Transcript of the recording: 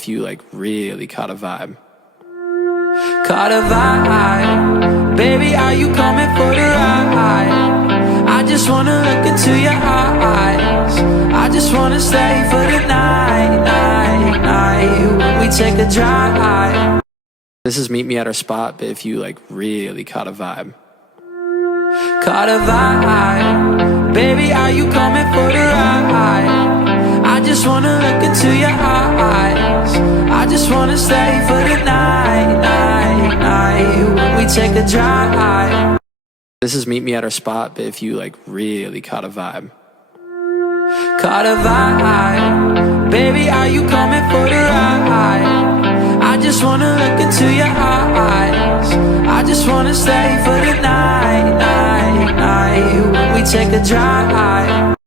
if you like really caught a vibe. Caught a vibe, baby, are you coming for the ride? I just wanna look into your eyes. I just wanna stay for the night, night, night. When we take a drive. This is meet me at our spot, but if you like really caught a vibe. Caught a vibe, baby, are you coming for the ride? I just wanna look into your eyes. I just wanna stay for the night, night, night. When we take a drive. This is meet me at our spot, but if you like really caught a vibe. Caught a vibe, baby, are you coming for the ride? I just wanna look into your eyes. I just wanna stay for the night, night, night. When we take a drive.